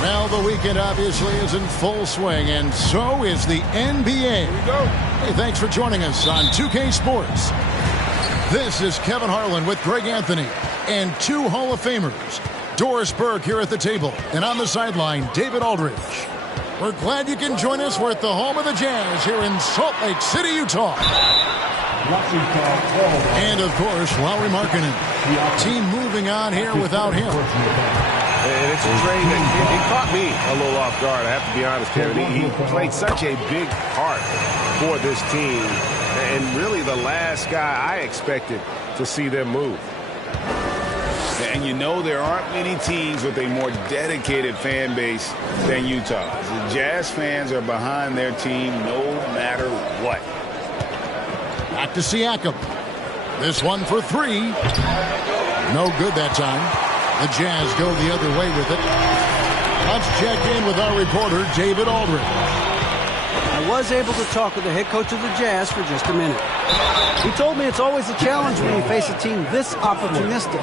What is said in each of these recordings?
Well, the weekend obviously is in full swing, and so is the NBA. Here we go. Hey, thanks for joining us on 2K Sports. This is Kevin Harlan with Greg Anthony and two Hall of Famers. Doris Burke here at the table, and on the sideline, David Aldridge. We're glad you can join us. We're at the home of the Jazz here in Salt Lake City, Utah. And, of course, Lauri Markkanen. Team moving on here without him. And it's a trade that it caught me a little off guard, I have to be honest, Kevin. He played such a big part for this team, and really the last guy I expected to see them move. And you know there aren't many teams with a more dedicated fan base than Utah. The Jazz fans are behind their team no matter what. Back to Siakam. This one for three. No good that time. The Jazz go the other way with it. Let's check in with our reporter, David Aldridge. I was able to talk with the head coach of the Jazz for just a minute. He told me it's always a challenge when you face a team this opportunistic.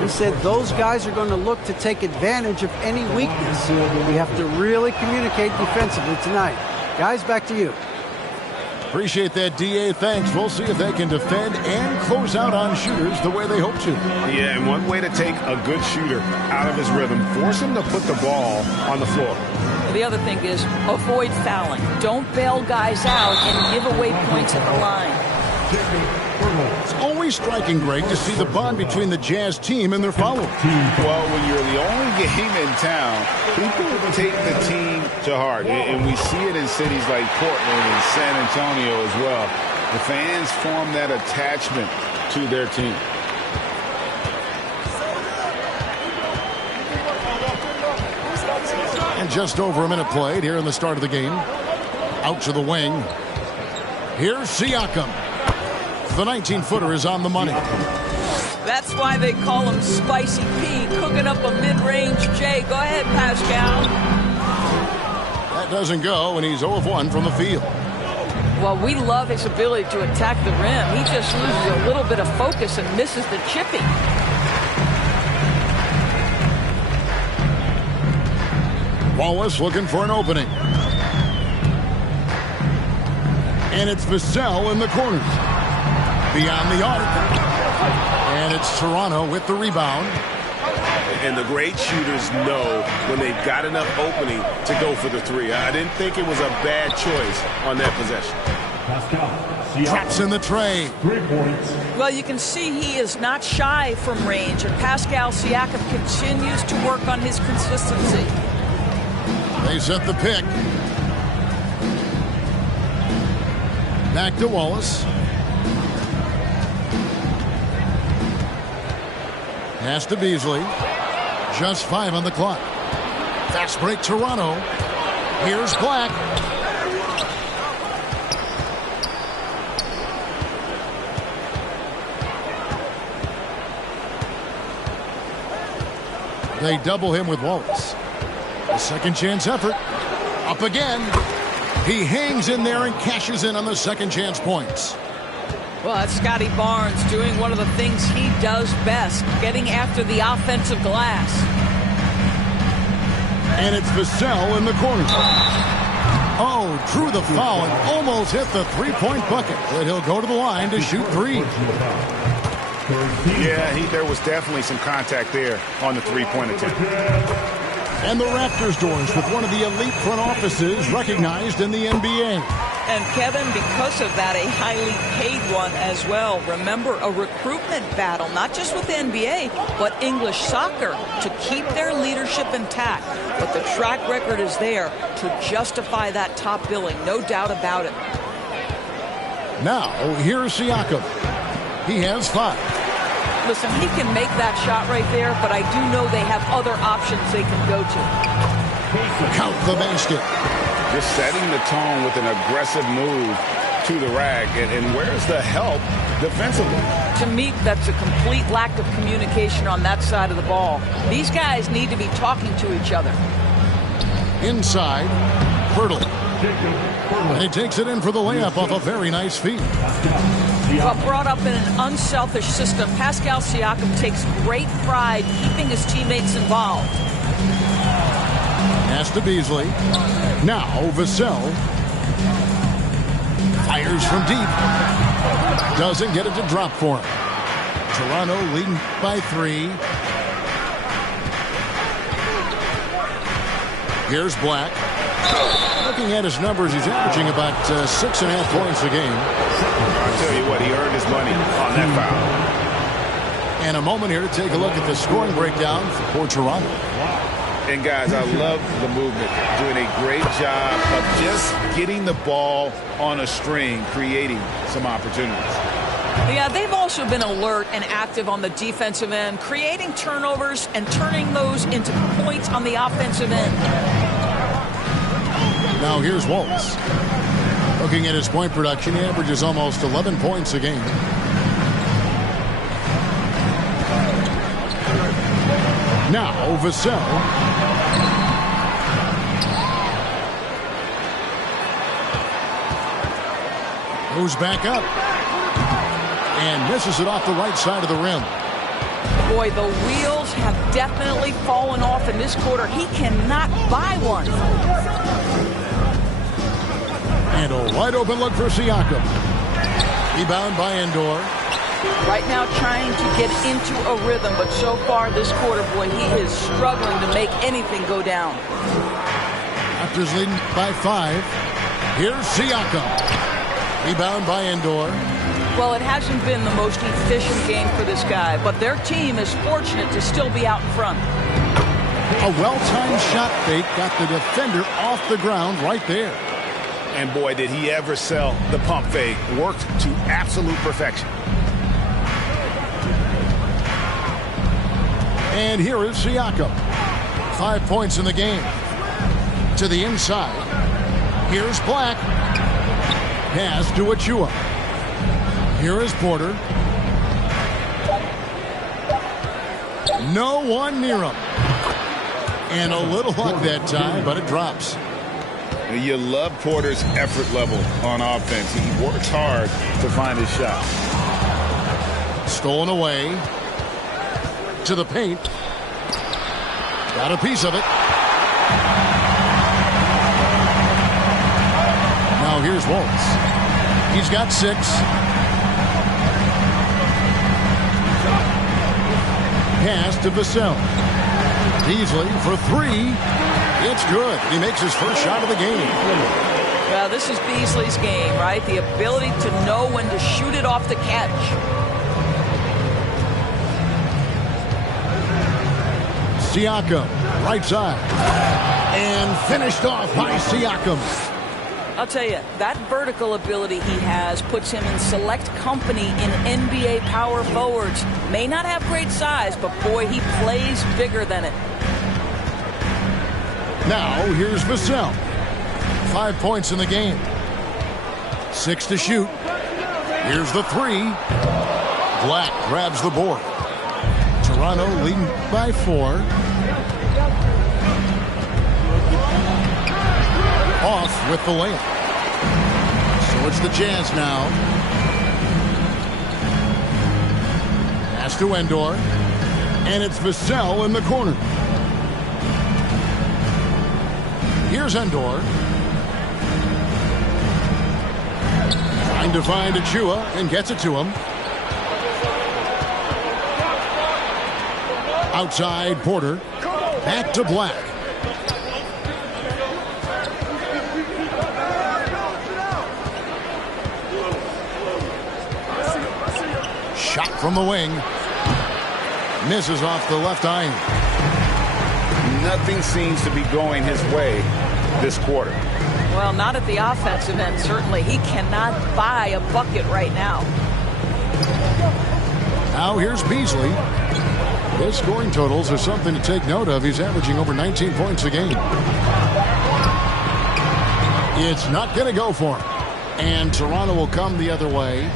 He said those guys are going to look to take advantage of any weakness. We have to really communicate defensively tonight. Guys, back to you. Appreciate that, D.A. Thanks. We'll see if they can defend and close out on shooters the way they hope to. Yeah, and one way to take a good shooter out of his rhythm, force him to put the ball on the floor. The other thing is avoid fouling. Don't bail guys out and give away points at the line. It's always striking, Greg, to see the bond between the Jazz team and their followers. Well, when you're the only game in town, people take the team to heart. And we see it in cities like Portland and San Antonio as well. The fans form that attachment to their team. And just over a minute played here in the start of the game. Out to the wing. Here's Siakam. The 19-footer is on the money. That's why they call him Spicy P, cooking up a mid-range J. Go ahead, Pascal. That doesn't go, and he's 0 of 1 from the field. Well, we love his ability to attack the rim. He just loses a little bit of focus and misses the chipping. Wallace looking for an opening. And it's Vassell in the corner. Beyond the arc. And it's Toronto with the rebound. And the great shooters know when they've got enough opening to go for the three. I didn't think it was a bad choice on that possession. Traps in the tray. 3 points. Well, you can see he is not shy from range, and Pascal Siakam continues to work on his consistency. They set the pick. Back to Wallace. Pass to Beasley. Just 5 on the clock. Fast break Toronto. Here's Black. They double him with Wallace. A second chance effort. Up again. He hangs in there and cashes in on the second chance points. Well, that's Scotty Barnes doing one of the things he does best, getting after the offensive glass. And it's Vassell in the corner. Oh, drew the foul and almost hit the three-point bucket. But he'll go to the line to shoot 3. Yeah, there was definitely some contact there on the three-point attempt. And the Raptors doors with one of the elite front offices recognized in the NBA. And Kevin, because of that, a highly paid one as well. Remember, a recruitment battle, not just with the NBA, but English soccer to keep their leadership intact. But the track record is there to justify that top billing, no doubt about it. Now, here's Siakam. He has 5. Listen, he can make that shot right there, but I do know they have other options they can go to. Count the basket. Just setting the tone with an aggressive move to the rack. And where's the help defensively? To me, that's a complete lack of communication on that side of the ball. These guys need to be talking to each other. Inside, Hurdle. And he takes it in for the layup off a very nice feed. Well, brought up in an unselfish system, Pascal Siakam takes great pride keeping his teammates involved. Pass to Beasley. Now Vassell fires from deep. Doesn't get it to drop for him. Toronto leading by 3. Here's Black. Looking at his numbers, he's averaging about 6.5 points a game. I'll tell you what, he earned his money on that foul. And a moment here to take a look at the scoring breakdown for Toronto. And guys, I love the movement. Doing a great job of just getting the ball on a string, creating some opportunities. Yeah, they've also been alert and active on the defensive end, creating turnovers and turning those into points on the offensive end. Now here's Wallace. Looking at his point production, he averages almost 11 points a game. Now Vassell. Goes back up. And misses it off the right side of the rim. Boy, the wheels have definitely fallen off in this quarter. He cannot buy one. And a wide open look for Siakam. Rebound by Endor. Right now trying to get into a rhythm, but so far this quarter, boy, he is struggling to make anything go down. Raptors leading by 5. Here's Siakam. Rebound by Endor. Well, it hasn't been the most efficient game for this guy, but their team is fortunate to still be out in front. A well-timed shot fake got the defender off the ground right there. And boy, did he ever sell the pump fake. Worked to absolute perfection. And here is Siakam. 5 points in the game. To the inside. Here's Black. Pass to Achua. Here is Porter. No one near him. And a little luck that time, but it drops. You love Porter's effort level on offense. He works hard to find his shot. Stolen away. To the paint. Got a piece of it. Now here's Wallace. He's got 6. Pass to Vassell. Beasley for three. It's good. He makes his first shot of the game. Well, this is Beasley's game, right? The ability to know when to shoot it off the catch. Siakam, right side. And finished off by Siakam. I'll tell you, that vertical ability he has puts him in select company in NBA power forwards. May not have great size, but boy, he plays bigger than it. Now, here's Vassell. 5 points in the game. 6 to shoot. Here's the three. Black grabs the board. Toronto leading by 4. Off with the layup. So it's the Jazz now. Pass to Endor. And it's Vassell in the corner. Here's Endor. Trying to find Achua and gets it to him. Outside Porter. Back to Black. Shot from the wing. Misses off the left iron. Nothing seems to be going his way this quarter. Well, not at the offensive end, certainly. He cannot buy a bucket right now. Now here's Beasley. His scoring totals are something to take note of. He's averaging over 19 points a game. It's not going to go for him. And Toronto will come the other way.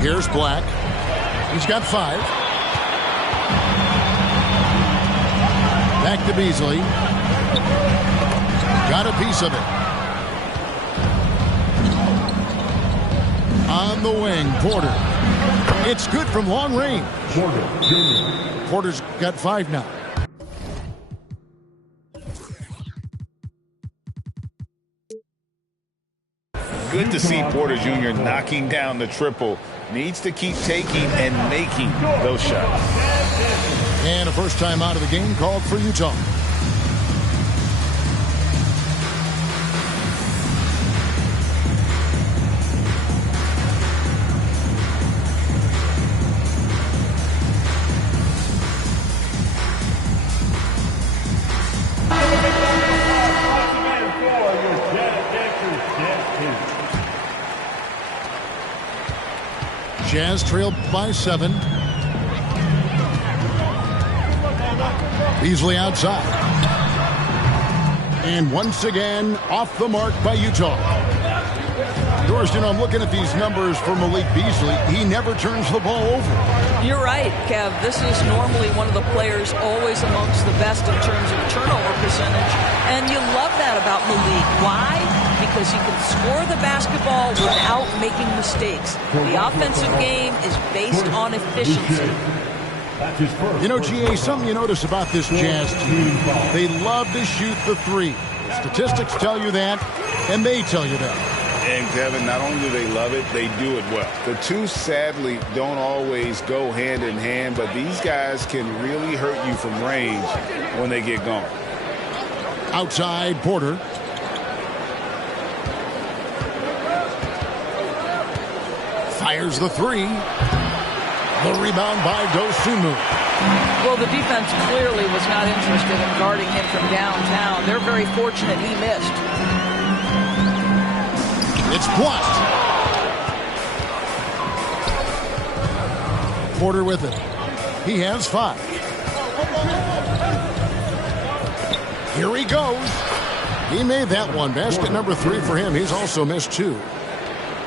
Here's Black. He's got 5. Back to Beasley. Got a piece of it. On the wing, Porter. It's good from long range. Porter's got 5 now. Good to see Porter Jr. knocking down the triple. Needs to keep taking and making those shots. And a first time out of the game called for Utah. Jazz trailed by 7. Beasley outside. And once again, off the mark by Utah. Doris, you know, I'm looking at these numbers for Malik Beasley. He never turns the ball over. You're right, Kev. This is normally one of the players always amongst the best in terms of turnover percentage. And you love that about Malik. Why? Because he can score the basketball without making mistakes. The offensive game is based on efficiency. You know, GA, something you notice about this Jazz team, they love to shoot the 3. The statistics tell you that, and they tell you that. And, Kevin, not only do they love it, they do it well. The two, sadly, don't always go hand in hand, but these guys can really hurt you from range when they get going. Outside, Porter. Fires the 3. The rebound by Dosunmu. Well, the defense clearly was not interested in guarding him from downtown. They're very fortunate he missed. It's blocked. Porter with it. He has 5. Here he goes. He made that one. Basket number 3 for him. He's also missed 2.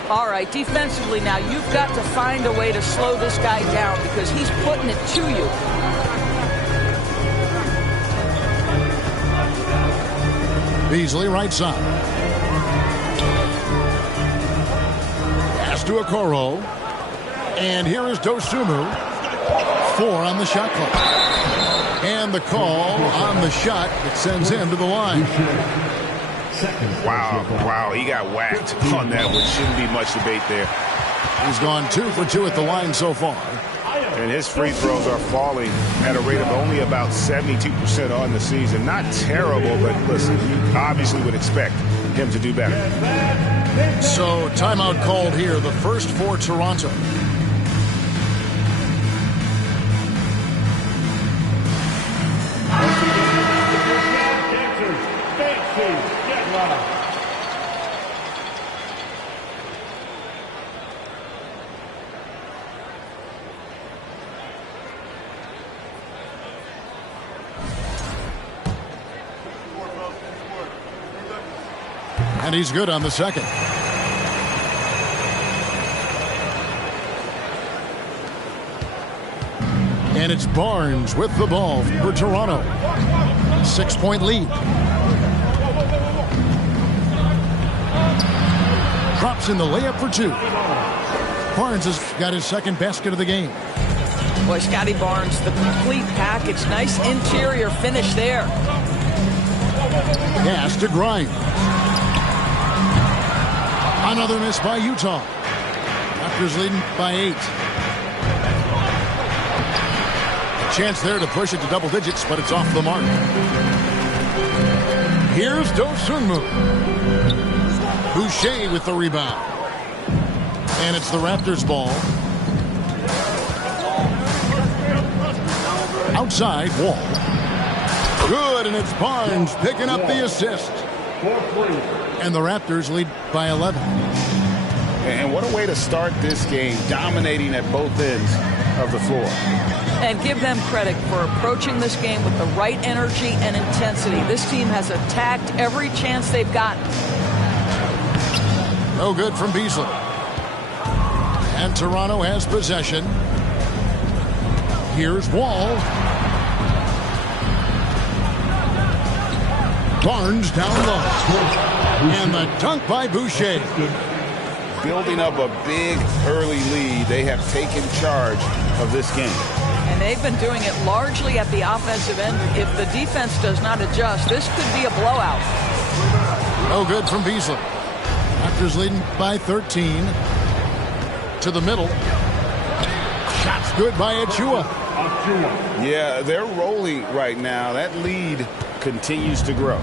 All right, defensively now, you've got to find a way to slow this guy down because he's putting it to you. Beasley, right side. Pass to Okoro. And here is Dosunmu. 4 on the shot clock. And the call on the shot that sends him to the line. Wow, he got whacked on that one. Shouldn't be much debate there. He's gone 2 for 2 at the line so far. And his free throws are falling at a rate of only about 72% on the season. Not terrible, but listen, you obviously would expect him to do better. So timeout called here, the first for Toronto. And he's good on the second. And it's Barnes with the ball for Toronto. 6-point lead. Drops in the layup for 2. Barnes has got his second basket of the game. Boy, Scotty Barnes, the complete package. Nice interior finish there. Pass to Grimes. Another miss by Utah. Raptors leading by 8. A chance there to push it to double digits, but it's off the mark. Here's Dosunmu. Boucher with the rebound. And it's the Raptors ball. Outside, Wall. Good, and it's Barnes picking up the assist. And the Raptors lead by 11. And what a way to start this game, dominating at both ends of the floor. And give them credit for approaching this game with the right energy and intensity. This team has attacked every chance they've gotten. No good from Beasley. And Toronto has possession. Here's Wall. Barnes down low. And the dunk by Boucher. Building up a big early lead, they have taken charge of this game. And they've been doing it largely at the offensive end. If the defense does not adjust, this could be a blowout. No good from Beasley. Raptors leading by 13. To the middle. Shots good by Achua. Yeah, they're rolling right now. That lead continues to grow.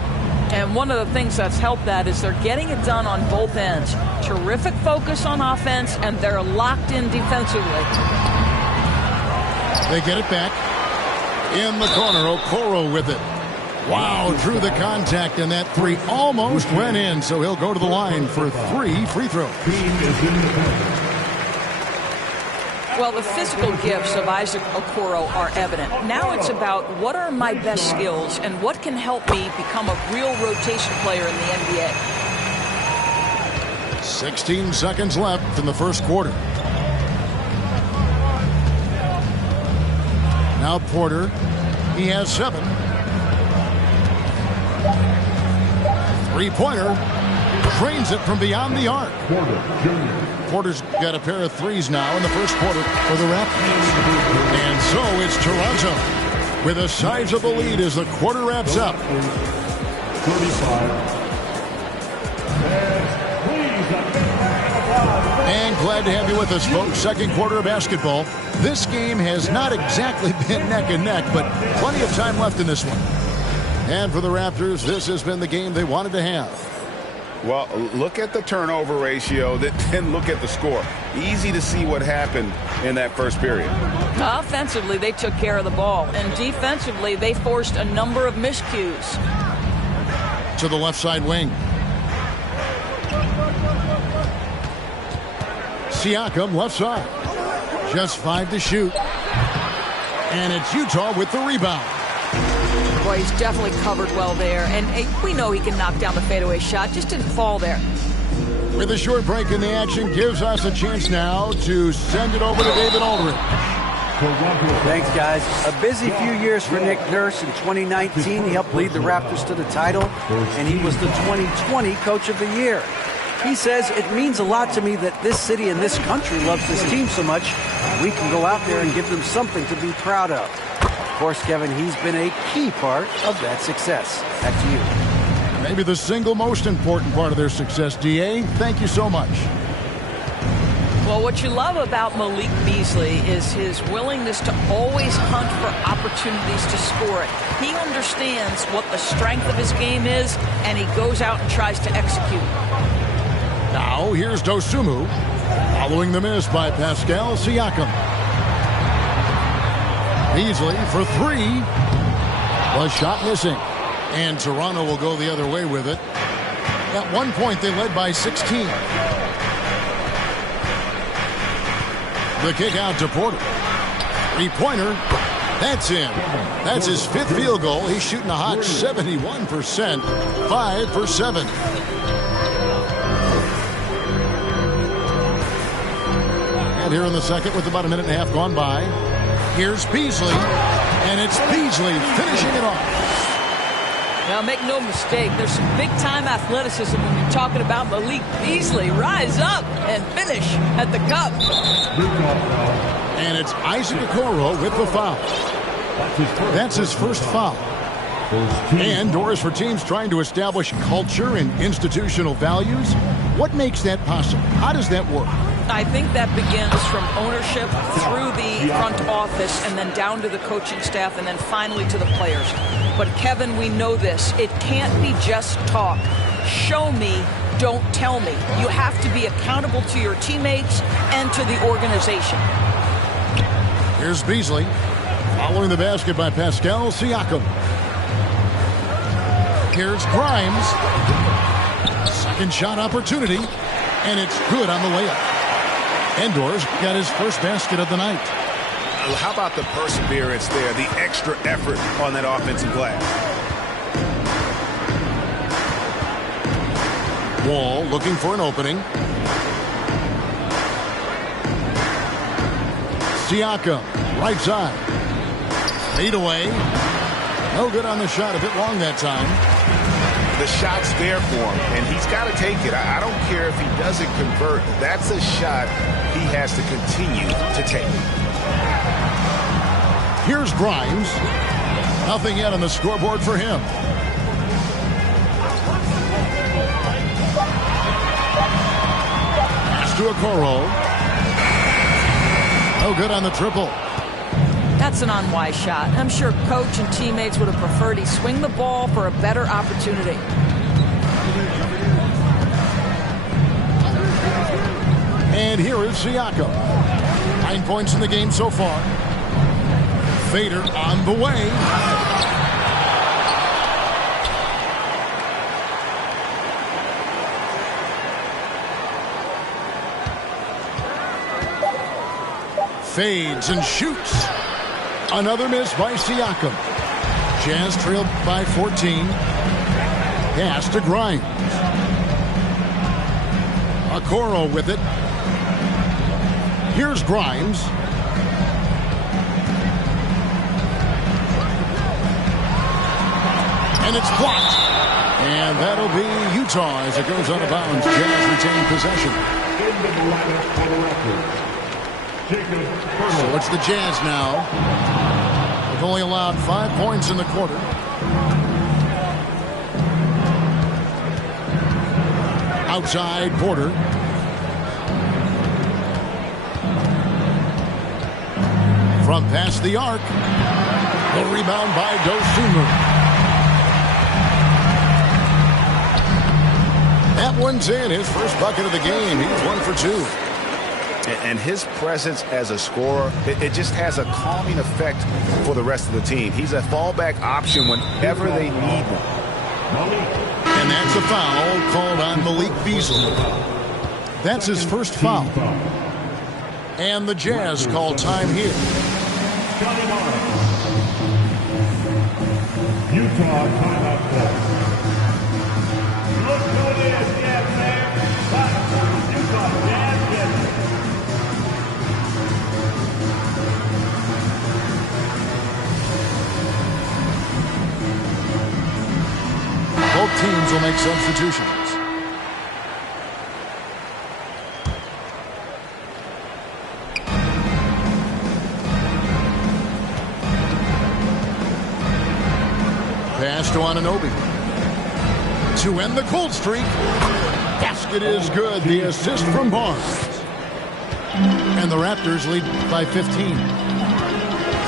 And one of the things that's helped that is they're getting it done on both ends. Terrific focus on offense, and they're locked in defensively. They get it back. In the corner, Okoro with it. Wow, drew the contact, and that 3 almost went in, so he'll go to the line for 3 free throws. Well, the physical gifts of Isaac Okoro are evident. Now it's about what are my best skills and what can help me become a real rotation player in the NBA. 16 seconds left in the first quarter. Now Porter. He has 7. 3-pointer. Drains it from beyond the arc. Porter's got a pair of threes now in the first quarter for the Raptors. And so it's Toronto with a sizable lead as the quarter wraps up. And glad to have you with us, folks. Second quarter of basketball. This game has not exactly been neck and neck, but plenty of time left in this one. And for the Raptors, this has been the game they wanted to have. Well, look at the turnover ratio, then look at the score. Easy to see what happened in that first period. Offensively, they took care of the ball. And defensively, they forced a number of miscues. To the left side wing. Siakam, left side. Just 5 to shoot. And it's Utah with the rebound. Boy, he's definitely covered well there. And we know he can knock down the fadeaway shot. Just didn't fall there. With a short break in the action, gives us a chance now to send it over to David Aldridge. Thanks, guys. A busy few years for Nick Nurse. In 2019, he helped lead the Raptors to the title, and he was the 2020 Coach of the Year. He says, it means a lot to me that this city and this country loves this team so much. We can go out there and give them something to be proud of. Of course, Kevin, he's been a key part of that success. Back to you. Maybe the single most important part of their success, D.A. Thank you so much. Well, what you love about Malik Beasley is his willingness to always hunt for opportunities to score it. He understands what the strength of his game is, and he goes out and tries to execute. Now, here's Dosunmu, following the miss by Pascal Siakam. Beasley for three. The shot missing. And Toronto will go the other way with it. At one point, they led by 16. The kick out to Porter. Three-pointer. That's in. That's his fifth field goal. He's shooting a hot 71%. 5 for 7. And here in the second with about a minute and a half gone by. Here's Beasley. And it's Beasley finishing it off. Now, make no mistake, there's some big-time athleticism when you're talking about Malik Beasley. Rise up and finish at the cup. And it's Isaac Okoro with the foul. That's his first foul. And doors for teams trying to establish culture and institutional values. What makes that possible? How does that work? I think that begins from ownership through the front office and then down to the coaching staff and then finally to the players. But Kevin, we know this. It can't be just talk. Show me, don't tell me. You have to be accountable to your teammates and to the organization. Here's Beasley following the basket by Pascal Siakam. Here's Grimes. Second shot opportunity, and it's good on the layup. Endor's got his first basket of the night. How about the perseverance there, the extra effort on that offensive glass? Wall looking for an opening. Siakam, right side. Fade away. No good on the shot, a bit long that time. The shot's there for him, and he's got to take it. I don't care if he doesn't convert. That's a shot he has to continue to take. Here's Grimes. Nothing yet on the scoreboard for him. Pass to Okoro. No good on the triple. That's an unwise shot. I'm sure coach and teammates would have preferred he swing the ball for a better opportunity. And here is Siakam. 9 points in the game so far. Fader on the way. Fades and shoots. Another miss by Siakam. Jazz trailed by 14. Pass to Grimes. Okoro with it. Here's Grimes. And it's blocked. And that'll be Utah as it goes out of bounds. Jazz retain possession. So it's the Jazz now. They've only allowed 5 points in the quarter. Outside Porter. From past the arc. The rebound by Dosunmu. That one's in. His first bucket of the game. He's 1 for 2. And his presence as a scorer, it just has a calming effect for the rest of the team. He's a fallback option whenever they need one. And that's a foul called on Malik Beasley. That's his first foul. And the Jazz call time here. Utah timeout call. Look who it is, yeah, man. That's Utah Jazz. Both teams will make substitutions. Pass to Anunoby. To end the cold streak. Basket is good. The assist from Barnes. And the Raptors lead by 15.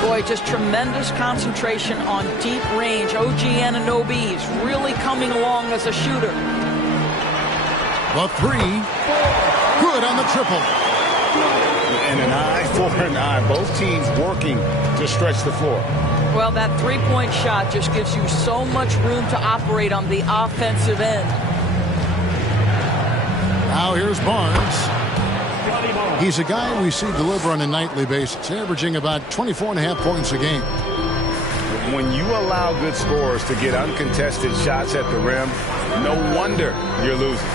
Boy, just tremendous concentration on deep range. OG Anunoby is really coming along as a shooter. The three. Good on the triple. And an eye for an eye. Both teams working to stretch the floor. Well, that three-point shot just gives you so much room to operate on the offensive end. Now here's Barnes. He's a guy we see deliver on a nightly basis, averaging about 24.5 points a game. When you allow good scorers to get uncontested shots at the rim, no wonder you're losing.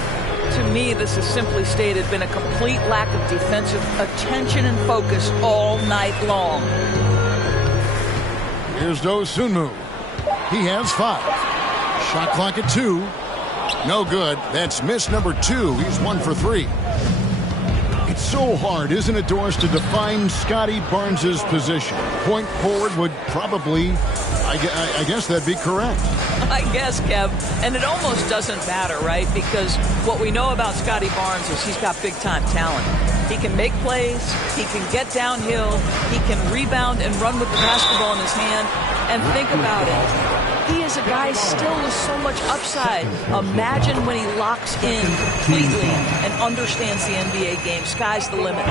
To me, this has simply stated been a complete lack of defensive attention and focus all night long. Here's Dosunmu. He has 5. Shot clock at 2. No good. That's miss number 2. He's 1 for 3. It's so hard, isn't it, Doris, to define Scotty Barnes' position? Point forward would probably, I guess that'd be correct. I guess, Kev. And it almost doesn't matter, right? Because what we know about Scotty Barnes is he's got big-time talent. He can make plays. He can get downhill. He can rebound and run with the basketball in his hand. And think about it. He is a guy still with so much upside. Imagine when he locks in completely and understands the NBA game. Sky's the limit.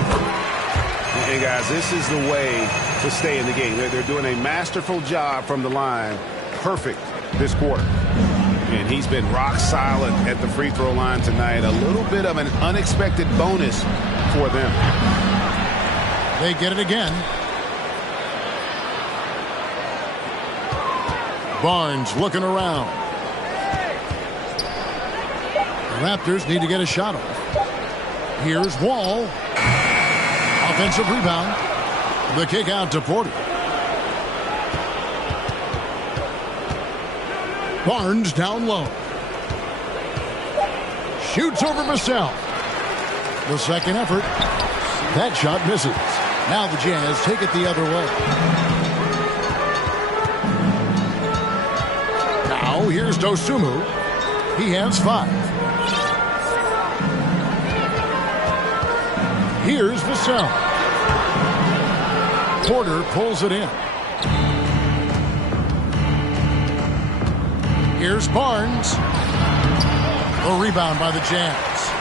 Hey, guys, this is the way to stay in the game. They're doing a masterful job from the line. Perfect this quarter. And he's been rock solid at the free throw line tonight. A little bit of an unexpected bonus for them. They get it again. Barnes looking around. The Raptors need to get a shot off. Here's Wall. Offensive rebound. The kick out to Porter. Barnes down low. Shoots over Vassell. The second effort. That shot misses. Now the Jazz take it the other way. Now here's Dosunmu. He has 5. Here's Vassell. Porter pulls it in. Here's Barnes. A rebound by the Jazz.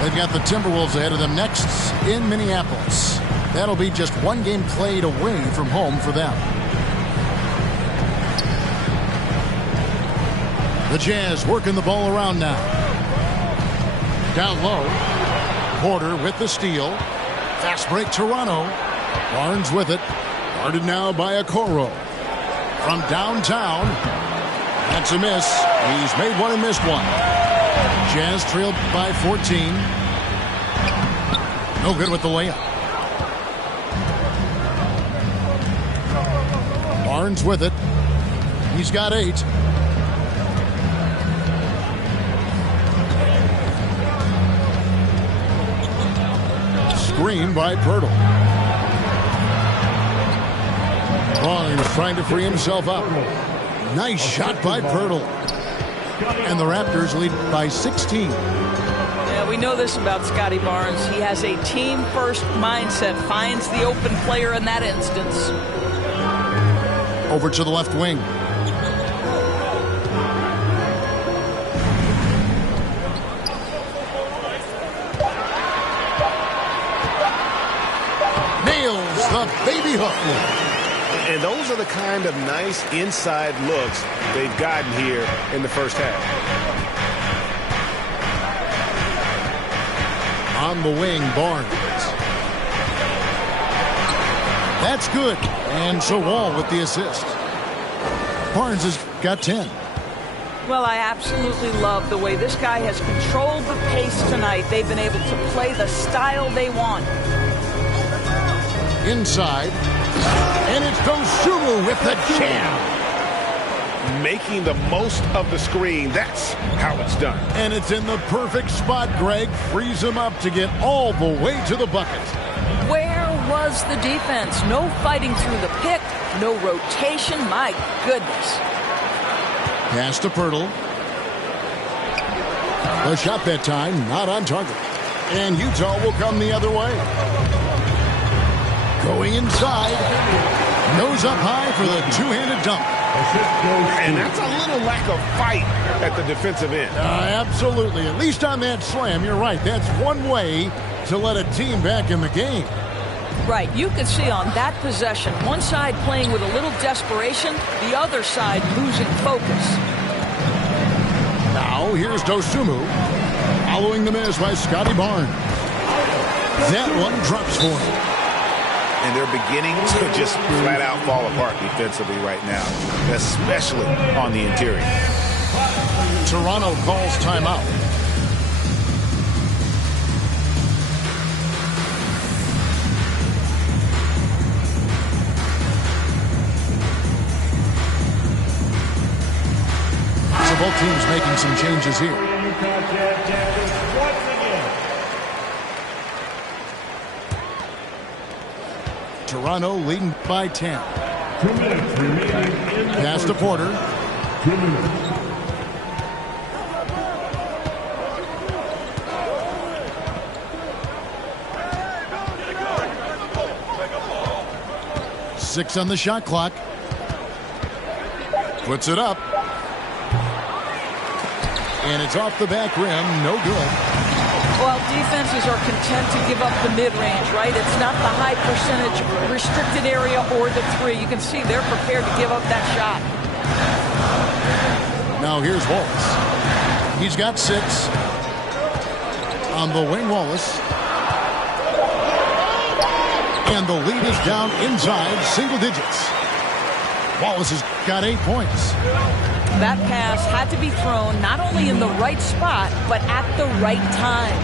They've got the Timberwolves ahead of them next in Minneapolis. That'll be just one game played away from home for them. The Jazz working the ball around now. Down low. Porter with the steal. Fast break Toronto. Barnes with it. Guarded now by Okoro. From downtown. That's a miss. He's made one and missed one. Jazz trailed by 14. No good with the layup. Barnes with it. He's got 8. Screen by Pirtle. Barnes trying to free himself up. Nice shot by Pirtle. And the Raptors lead by 16. Yeah, we know this about Scotty Barnes. He has a team-first mindset. Finds the open player in that instance. Over to the left wing. Nails the baby hook. And those are the kind of nice inside looks they've gotten here in the first half. On the wing, Barnes. That's good. And so Wall with the assist. Barnes has got 10. Well, I absolutely love the way this guy has controlled the pace tonight. They've been able to play the style they want. Inside. And it's Dosunmu with the jam. Making the most of the screen. That's how it's done. And it's in the perfect spot, Greg. Frees him up to get all the way to the bucket. Where was the defense? No fighting through the pick. No rotation. My goodness. Pass to Pirtle. The shot that time not on target. And Utah will come the other way. Going inside. Nose up high for the two-handed dunk. And that's a little lack of fight at the defensive end. Absolutely. At least on that slam, you're right. That's one way to let a team back in the game. Right. You can see on that possession, one side playing with a little desperation, the other side losing focus. Now, here's Dosunmu. Following the miss by Scotty Barnes. That one drops for him. And they're beginning to just flat out fall apart defensively right now, especially on the interior. Toronto calls timeout. So both teams making some changes here. Toronto leading by 10. 2 minutes remaining in the Pass to Porter. 2 minutes. Six on the shot clock. Puts it up. And it's off the back rim. No good. Well, defenses are content to give up the mid-range, right? It's not the high percentage restricted area or the three. You can see they're prepared to give up that shot. Now here's Wallace. He's got 6. On the wing, Wallace. And the lead is down inside single digits. Wallace has got 8 points. That pass had to be thrown not only in the right spot, but at the right time.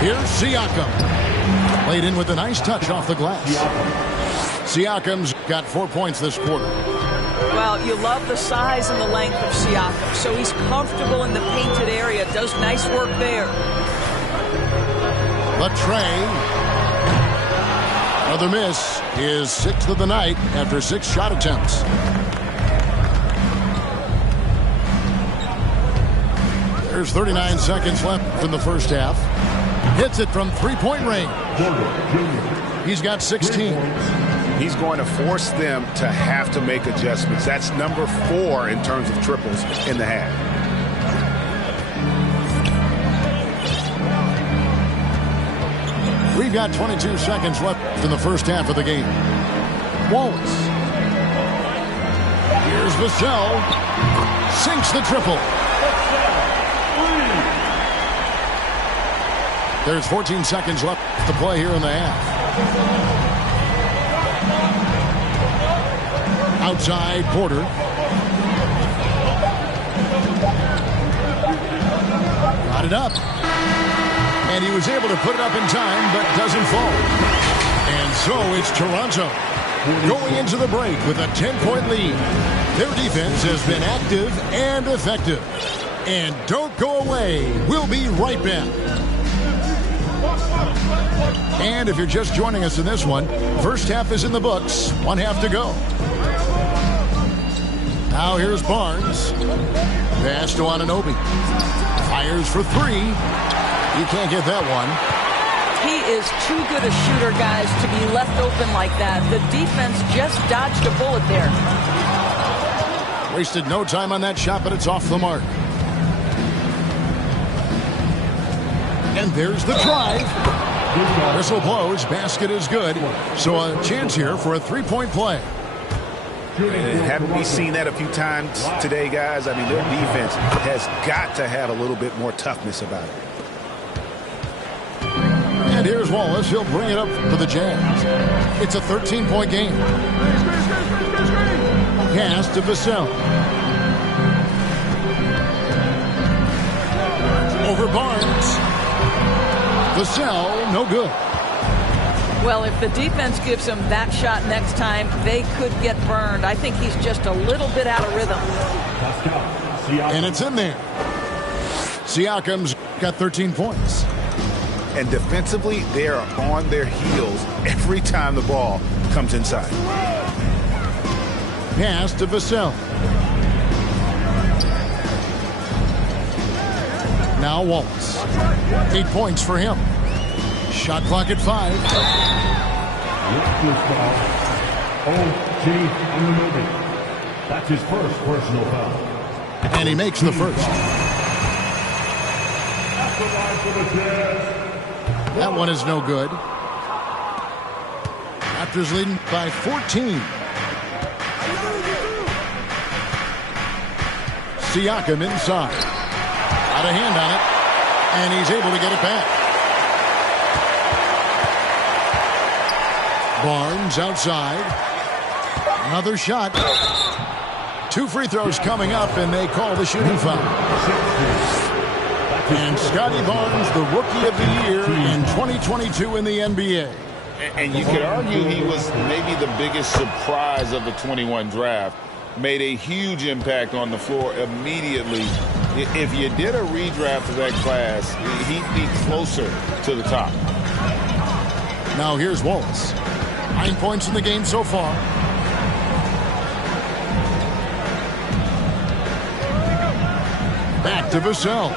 Here's Siakam. Played in with a nice touch off the glass. Siakam's got 4 points this quarter. Well, you love the size and the length of Siakam, so he's comfortable in the painted area. Does nice work there. Latrey. Another miss. His 6th of the night after 6 shot attempts. There's 39 seconds left in the first half. Hits it from three-point range. He's got 16. He's going to force them to have to make adjustments. That's number 4 in terms of triples in the half. We've got 22 seconds left in the first half of the game. Wallace. Here's Vassell. Sinks the triple. There's 14 seconds left to play here in the half. Outside, Porter. Got it up. And he was able to put it up in time, but doesn't fall. And so it's Toronto going into the break with a 10-point lead. Their defense has been active and effective. And don't go away. We'll be right back. And if you're just joining us in this one, first half is in the books. 1 half to go. Now here's Barnes. Pass to Anunoby. Fires for 3. You can't get that one. He is too good a shooter, guys, to be left open like that. The defense just dodged a bullet there. Wasted no time on that shot, but it's off the mark. And there's the drive. Whistle blows. Basket is good. So a chance here for a 3-point play. And haven't we seen that a few times today, guys? I mean, their defense has got to have a little bit more toughness about it. And here's Wallace. He'll bring it up for the Jazz. It's a 13-point game. Pass to Vassell. Over Barnes. Vassell, no good. Well, if the defense gives him that shot next time, they could get burned. I think he's just a little bit out of rhythm. And it's in there. Siakam's got 13 points. And defensively, they are on their heels every time the ball comes inside. Pass to Vassell. Now Wallace. 8 points for him. Shot clock at 5. Raptors foul. O.G. Anunoby. That's his first personal foul. And he makes the first. That one is no good. Raptors leading by 14. Siakam inside. Out of hand on it. And he's able to get it back. Barnes outside. Another shot. 2 free throws coming up, and they call the shooting foul. And Scotty Barnes, the Rookie of the Year in 2022 in the NBA. And you could argue he was maybe the biggest surprise of the 21 draft. Made a huge impact on the floor immediately. If you did a redraft of that class, he'd be closer to the top. Now here's Wallace. 9 points in the game so far. Back to Vassell.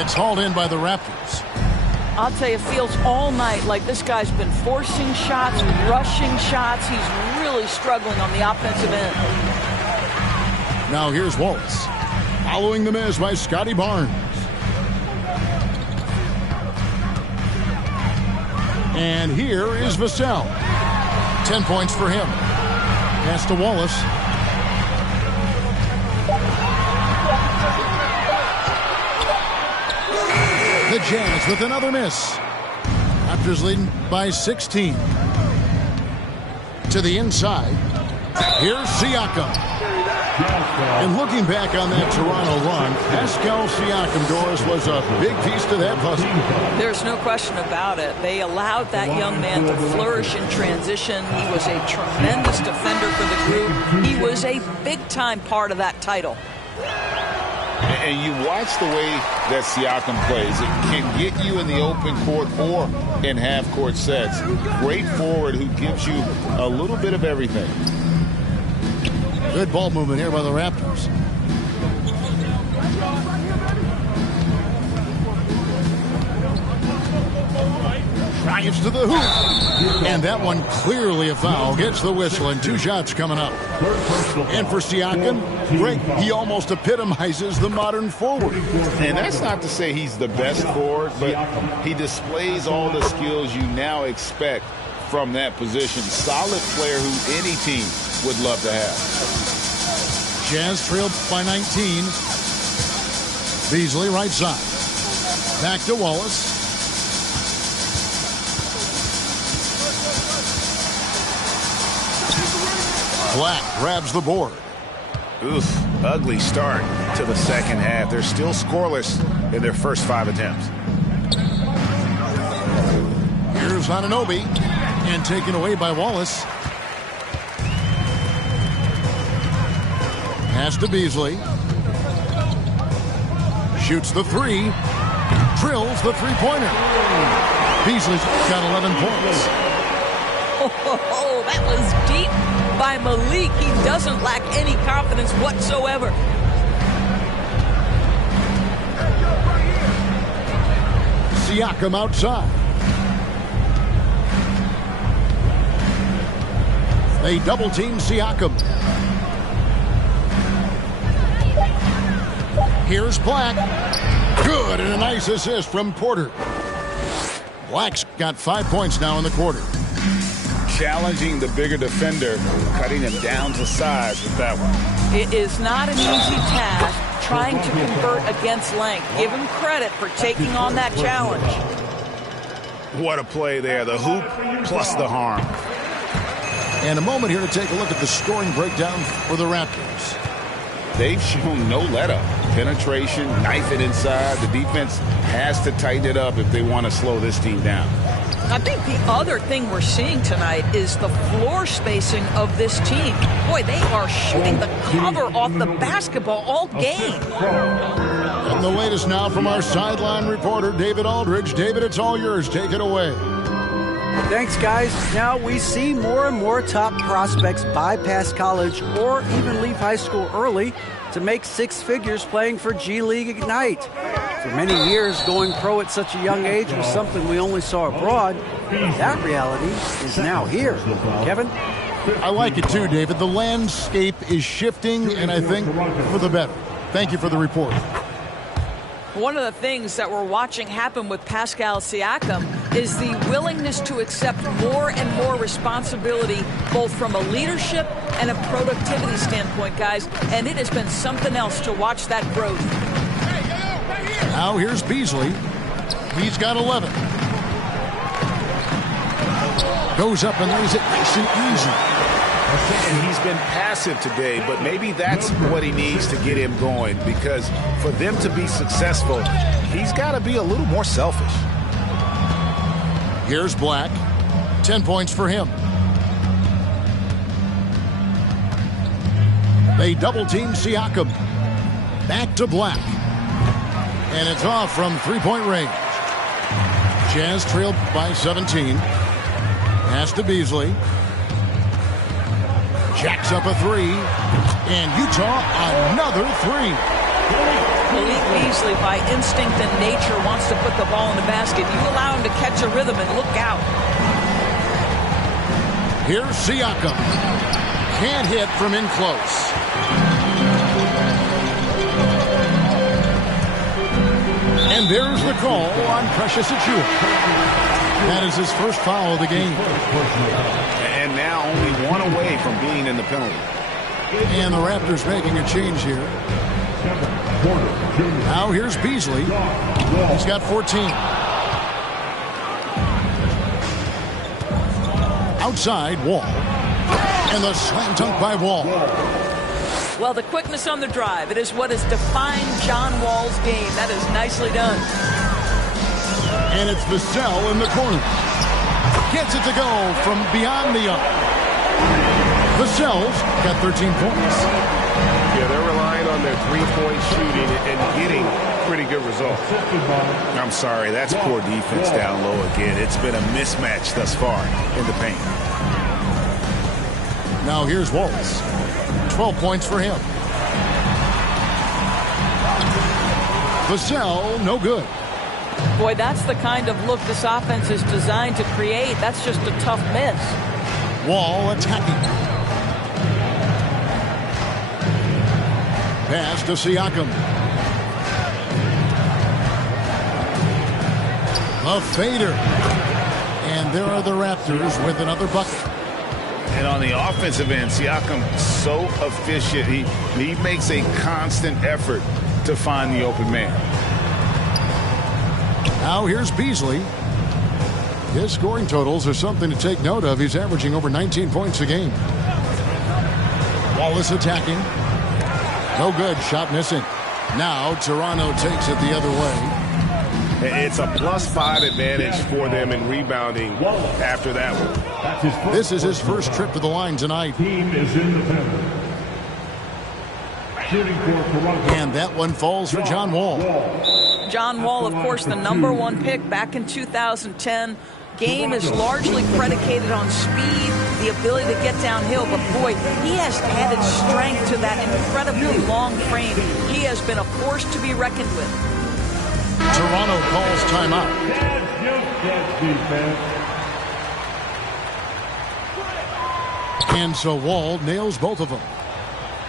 It's hauled in by the Raptors. I'll tell you, it feels all night like this guy's been forcing shots, rushing shots. He's really struggling on the offensive end. Now here's Wallace. Following the miss by Scotty Barnes. And here is Vassell. 10 points for him. Pass to Wallace. The Jazz with another miss. Raptors leading by 16. To the inside. Here's Siakam. And looking back on that Toronto run, Pascal Siakam, Doris, was a big piece to that puzzle. There's no question about it. They allowed that young man to flourish in transition. He was a tremendous defender for the group. He was a big-time part of that title. And you watch the way that Siakam plays. It can get you in the open court or in half-court sets. Great forward who gives you a little bit of everything. Good ball movement here by the Raptors. Drives to the hoop. And that one clearly a foul. Gets the whistle and 2 shots coming up. And for Siakam, Greg, he almost epitomizes the modern forward. And that's not to say he's the best forward, but he displays all the skills you now expect from that position. Solid player who any team would love to have. Jazz trailed by 19. Beasley right side. Back to Wallace. Black grabs the board. Oof, ugly start to the second half. They're still scoreless in their first 5 attempts. Here's Anunoby. And taken away by Wallace. Pass to Beasley. Shoots the 3. Drills the 3-pointer. Beasley's got 11 points. Oh, that was deep by Malik. He doesn't lack any confidence whatsoever. Siakam outside. They double-team Siakam. Here's Black. Good, and a nice assist from Porter. Black's got 5 points now in the quarter. Challenging the bigger defender, cutting him down to size with that one. It is not an easy task trying to convert against length. Give him credit for taking on that challenge. What a play there. The hoop plus the harm. And a moment here to take a look at the scoring breakdown for the Raptors. They've shown no let-up. Penetration, knife it inside. The defense has to tighten it up if they want to slow this team down. I think the other thing we're seeing tonight is the floor spacing of this team. Boy, they are shooting the cover off the basketball all game. And the latest now from our sideline reporter, David Aldridge. David, it's all yours. Take it away. Thanks, guys. Now we see more and more top prospects bypass college or even leave high school early to make six figures playing for G League Ignite. For many years, going pro at such a young age was something we only saw abroad. That reality is now here. Kevin? I like it too, David. The landscape is shifting, and I think for the better. Thank you for the report. One of the things that we're watching happen with Pascal Siakam is the willingness to accept more and more responsibility, both from a leadership and a productivity standpoint, guys. And it has been something else to watch that growth. Now here's Beasley. He's got 11. Goes up and lays it nice and easy. And he's been passive today, but maybe that's what he needs to get him going, because for them to be successful, he's got to be a little more selfish. Here's Black. 10 points for him. They double-team Siakam. Back to Black. And it's off from three-point range. Jazz trailed by 17. Pass to Beasley. Jacks up a three. And Utah another three. Malik Beasley, by instinct and nature, wants to put the ball in the basket. You allow him to catch a rhythm and look out. Here's Siakam. Can't hit from in close. And there's the call on Precious Achiuwa. That is his first foul of the game. And now only one away from being in the penalty. And the Raptors making a change here. Now here's Beasley. He's got 14. Outside, Wall. And the slam dunk by Wall. Well, the quickness on the drive, it is what has defined John Wall's game. That is nicely done. And it's Vassell in the corner. Gets it to go from beyond the arc. Vassell's got 13 points. Yeah, they're relying on their three-point shooting and getting pretty good results. I'm sorry, that's poor defense down low again. It's been a mismatch thus far in the paint. Now here's Waltz. 12 points for him. Vassell, no good. Boy, that's the kind of look this offense is designed to create. That's just a tough miss. Wall attacking. Pass to Siakam. A fader. And there are the Raptors with another bucket. And on the offensive end, Siakam so efficient. He makes a constant effort to find the open man. Now here's Beasley. His scoring totals are something to take note of. He's averaging over 19 points a game. Wallace attacking. No good. Shot missing. Now Toronto takes it the other way. It's a +5 advantage for them in rebounding after that one. This is his first trip to the line tonight. Team is in the penalty. Shooting for Toronto. And that one falls for John Wall. John Wall, of course, the #1 pick back in 2010. Game is largely predicated on speed, the ability to get downhill, but boy, he has added strength to that incredibly long frame. He has been a force to be reckoned with. Toronto calls timeout. And so Wall nails both of them.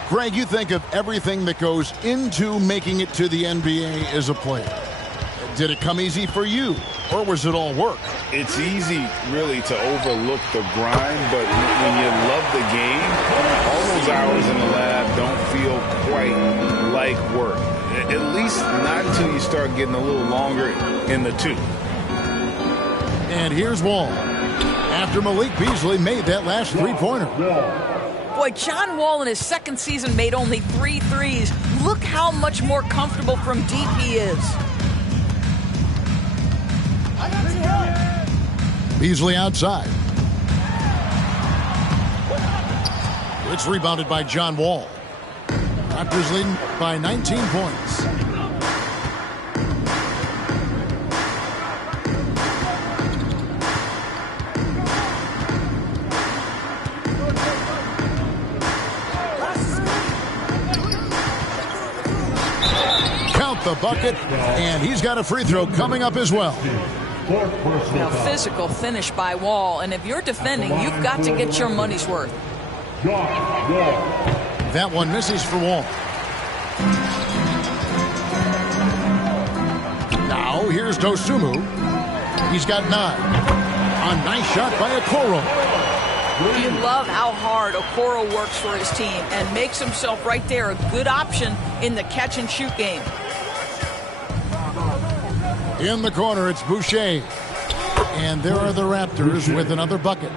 Greg, you think of everything that goes into making it to the NBA as a player. Did it come easy for you, or was it all work? It's easy, really, to overlook the grind, but when you love the game, all those hours in the lab don't feel quite like work. At least not until you start getting a little longer in the tooth. And here's Wall. After Malik Beasley made that last three-pointer. Boy, John Wall in his second season made only 3 threes. Look how much more comfortable from deep he is. Beasley outside. It's rebounded by John Wall. Raptors leading by 19 points. with the bucket, and he's got a free throw coming up as well. Now, physical finish by Wall, and if you're defending, you've got to get your money's worth. That one misses for Wall. Now here's Dosunmu. He's got 9. A nice shot by Okoro. You love how hard Okoro works for his team and makes himself right there a good option in the catch-and-shoot game. In the corner, it's Boucher. And there are the Raptors with another bucket.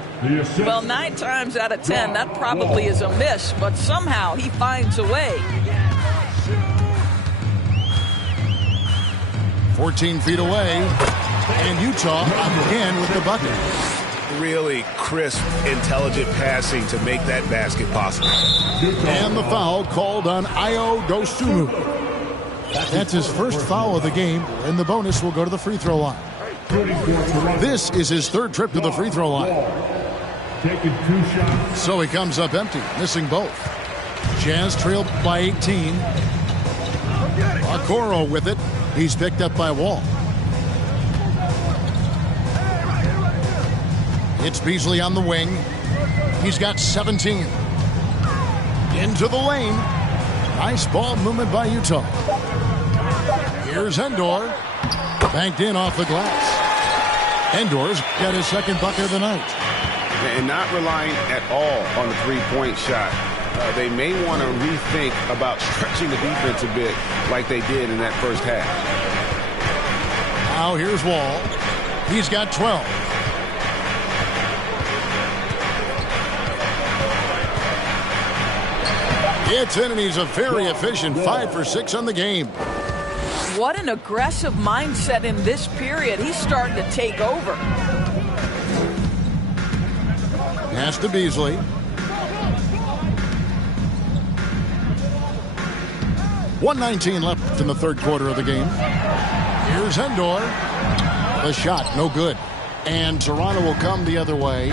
Well, 9 times out of 10, that probably is a miss, but somehow he finds a way. 14 feet away, and Utah again with the bucket. Really crisp, intelligent passing to make that basket possible. And the foul called on Ayo Dosunmu. That's his first foul of the game, and the bonus will go to the free throw line. This is his 3rd trip to the free throw line. So he comes up empty, missing both. Jazz trailed by 18. Okoro with it. He's picked up by Wall. It's Beasley on the wing. He's got 17. Into the lane. Nice ball movement by Utah. Here's Endor. Banked in off the glass. Endor's got his 2nd bucket of the night. And not relying at all on the three-point shot. They may want to rethink about stretching the defense a bit like they did in that first half. Now here's Wall. He's got 12. It's in, and he's a very efficient 5 for 6 on the game. What an aggressive mindset in this period. He's starting to take over. Pass to Beasley. .119 left in the 3rd quarter of the game. Here's Endor. The shot, no good. And Toronto will come the other way.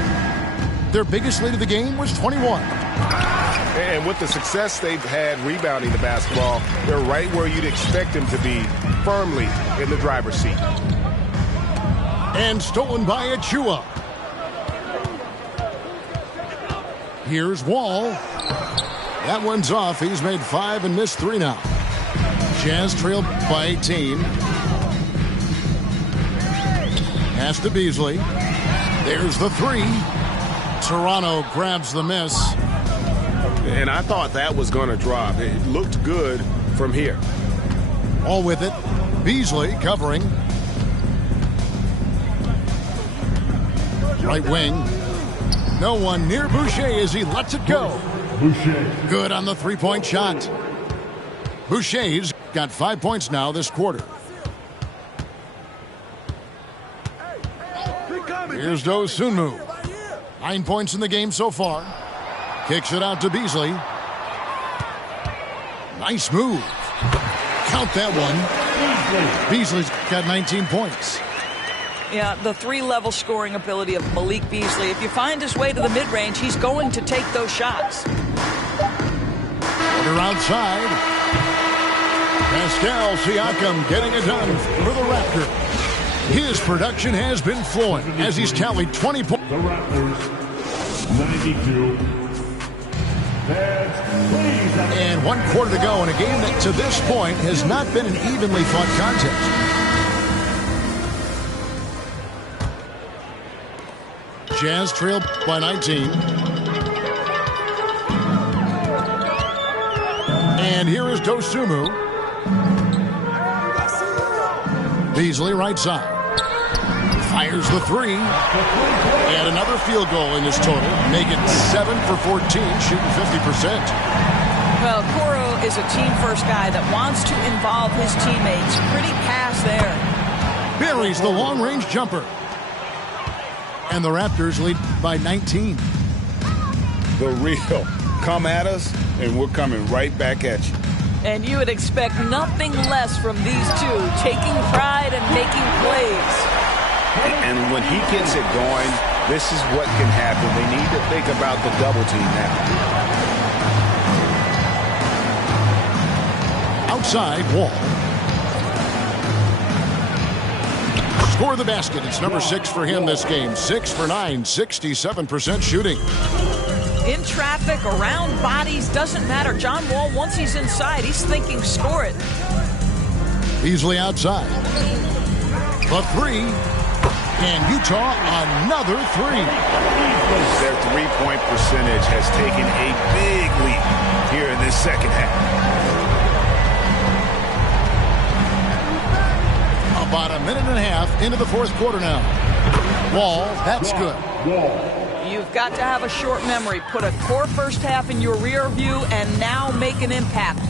Their biggest lead of the game was 21. And with the success they've had rebounding the basketball, they're right where you'd expect them to be, firmly in the driver's seat. And stolen by Achua. Here's Wall. That one's off. He's made 5 and missed 3 now. Jazz trailed by 18. Pass to Beasley. There's the 3. Toronto grabs the miss. And I thought that was going to drop. It looked good from here. All with it. Beasley covering. Right wing. No one near Boucher as he lets it go. Boucher. Good on the 3-point shot. Boucher's got 5 points now this quarter. Here's Dosunmu. 9 points in the game so far. Kicks it out to Beasley. Nice move. Count that one. Beasley's got 19 points. Yeah, the 3-level scoring ability of Malik Beasley. If you find his way to the mid-range, he's going to take those shots. Order outside. Pascal Siakam getting it done for the Raptors. His production has been flowing as he's tallied 20 points. The Raptors, 92. And 1 quarter to go in a game that to this point has not been an evenly fought contest. Jazz trailed by 19. And here is Dosunmu. Beasley right side. Fires the 3. And another field goal in his total. Make it 7 for 14, shooting 50%. Well, Okoro is a team-first guy that wants to involve his teammates. Pretty pass there. Buries the long-range jumper. And the Raptors lead by 19. The real. Come at us, and we're coming right back at you. And you would expect nothing less from these two, taking pride and making plays. And when he gets it going, this is what can happen. They need to think about the double team now. Outside, Wall. score the basket. It's number 6 for him this game. 6 for 9, 67% shooting. In traffic, around bodies, doesn't matter. John Wall, once he's inside, he's thinking score it. Beasley outside. The 3. And Utah another 3. Their three-point percentage has taken a big leap here in this second half. About a minute and a half into the fourth quarter now. Wall, that's good. You've got to have a short memory. Put a core first half in your rear view and now make an impact.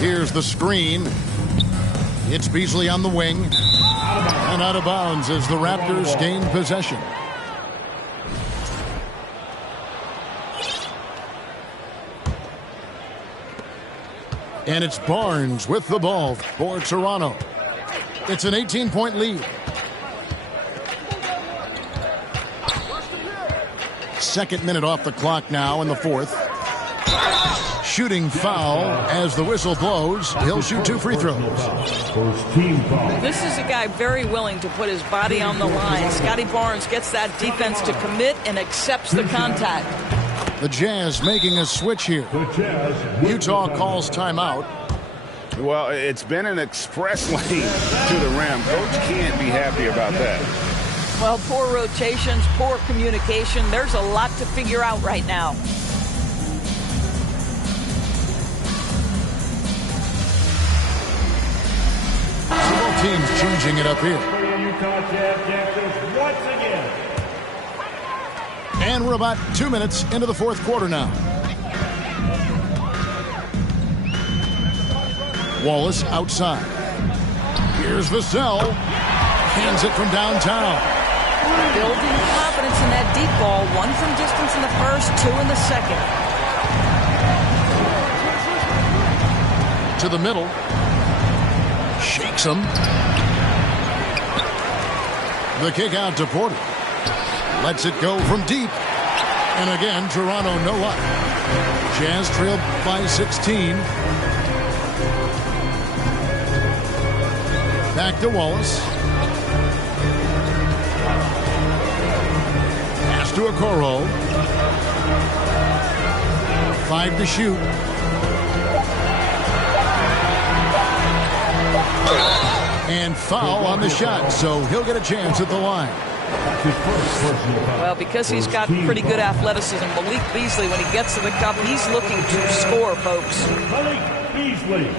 Here's the screen. It's Beasley on the wing. And out of bounds as the Raptors gain possession. And it's Barnes with the ball for Toronto. It's an 18-point lead. Second minute off the clock now in the fourth. Shooting foul as the whistle blows. He'll shoot 2 free throws. This is a guy very willing to put his body on the line. Scotty Barnes gets that defense to commit and accepts the contact. The Jazz making a switch here. Utah calls timeout. Well, it's been an express lane to the rim. Coach can't be happy about that. Well, poor rotations, poor communication. There's a lot to figure out right now. Both teams changing it up here. And we're about 2 minutes into the fourth quarter now. Wallace outside. Here's Vassell. Hands it from downtown. Building confidence in that deep ball. 1 from distance in the first, 2 in the second. To the middle. Shakes him. The kick out to Porter. Lets it go from deep. And again, Toronto no luck. Jazz trailed by 16. Back to Wallace. Pass to Okoro. 5 to shoot. And foul on the shot, so he'll get a chance at the line. Well, because he's got pretty good athleticism, Malik Beasley, when he gets to the cup, he's looking to score, folks.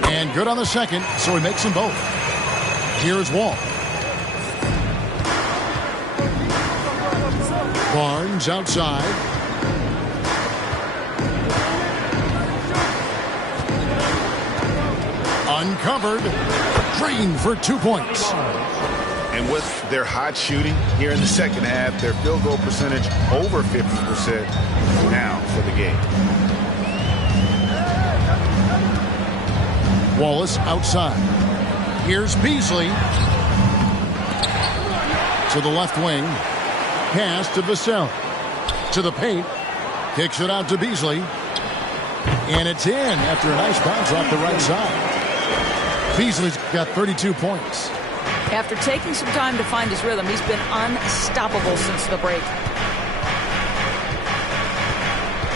And good on the second, so he makes them both. Here's Wall. Barnes outside. Uncovered. Green for 2 points. And with their hot shooting here in the second half, their field goal percentage over 50% now for the game. Wallace outside. Here's Beasley. To the left wing. Pass to Vassell. To the paint. Kicks it out to Beasley. And it's in after a nice bounce off the right side. Beasley's got 32 points. After taking some time to find his rhythm, he's been unstoppable since the break.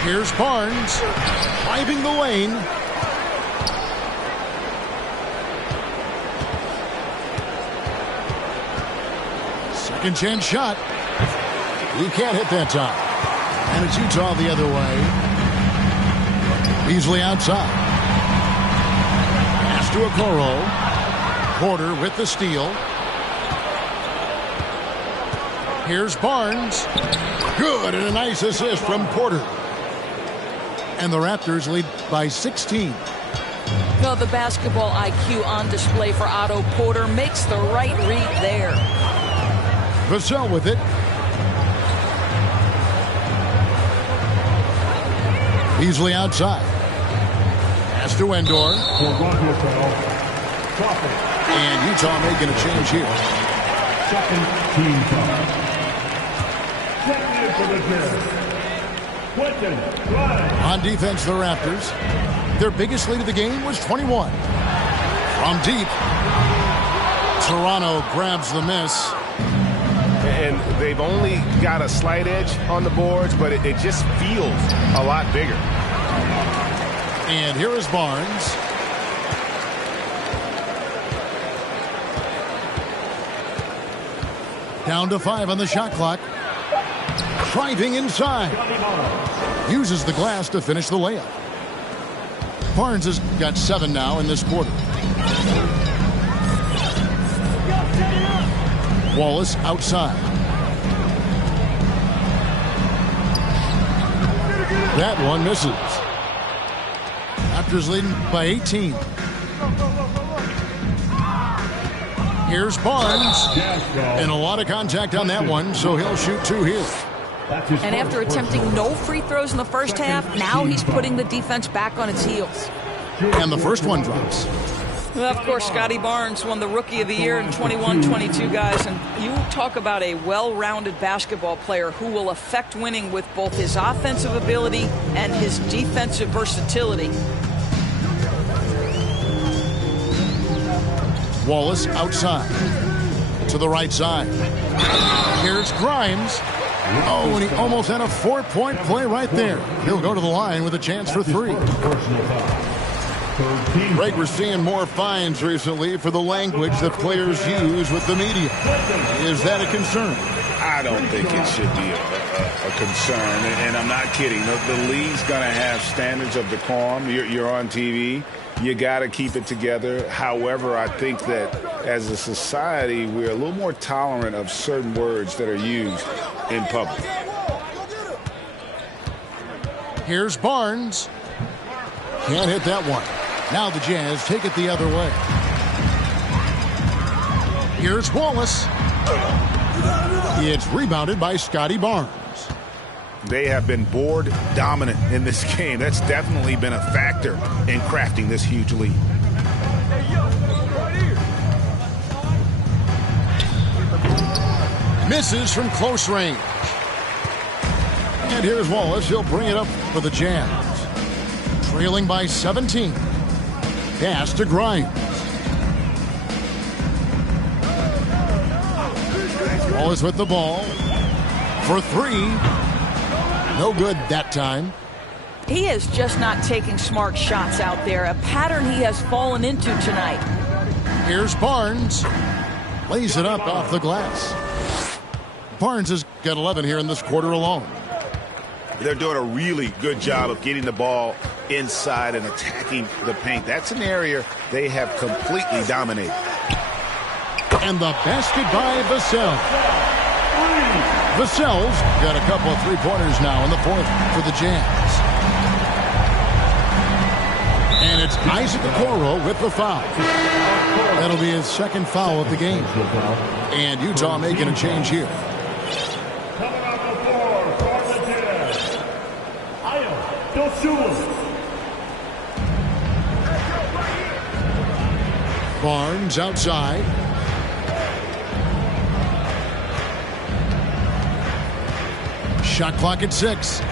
Here's Barnes. Driving the lane. Second chance shot. He can't hit that time. And it's Utah the other way. Beasley outside. Pass to Okoro. Porter with the steal. Here's Barnes. Good, and a nice assist from Porter. And the Raptors lead by 16. No, the basketball IQ on display for Otto Porter makes the right read there. Vassell with it. Beasley outside. Pass to Endor. And Utah making a change here. Second team foul. Second for the Jazz. On defense, the Raptors. Their biggest lead of the game was 21. From deep, Toronto grabs the miss. And they've only got a slight edge on the boards, but it just feels a lot bigger. And here is Barnes. Down to 5 on the shot clock. Driving inside. Uses the glass to finish the layup. Barnes has got 7 now in this quarter. Wallace outside. That one misses. Raptors leading by 18. Here's Barnes. And a lot of contact on that one, so he'll shoot 2 here. And after attempting no free throws in the first half, now he's putting the defense back on its heels. And the first one drops. Well, of course, Scotty Barnes won the Rookie of the Year in 21-22, guys. And you talk about a well-rounded basketball player who will affect winning with both his offensive ability and his defensive versatility. Wallace outside. To the right side. Here's Grimes. Oh, and he almost had a 4-point play right there. He'll go to the line with a chance for 3. Greg, we're seeing more fines recently for the language that players use with the media. Is that a concern? I don't think it should be a concern, and I'm not kidding. The league's going to have standards of decorum. You're on TV. You got to keep it together. However, I think that as a society, we're a little more tolerant of certain words that are used in public. Here's Barnes. Can't hit that one. Now the Jazz take it the other way. Here's Wallace. It's rebounded by Scotty Barnes. They have been board dominant in this game. That's definitely been a factor in crafting this huge lead. Misses from close range. And here's Wallace. He'll bring it up for the Jazz. Trailing by 17. Pass to Grimes. Wallace with the ball. For 3. No good that time. He is just not taking smart shots out there, a pattern he has fallen into tonight. Here's Barnes. Lays it up off the glass. Barnes has got 11 here in this quarter alone. They're doing a really good job of getting the ball inside and attacking the paint. That's an area they have completely dominated. And the basket by Vassell. Vassell's got a couple of three-pointers now in the fourth for the Jazz. And it's Isaac Okoro with the foul. That'll be his second foul of the game. And Utah making a change here. Coming on the floor for the Jazz, Barnes outside. Shot clock at 6.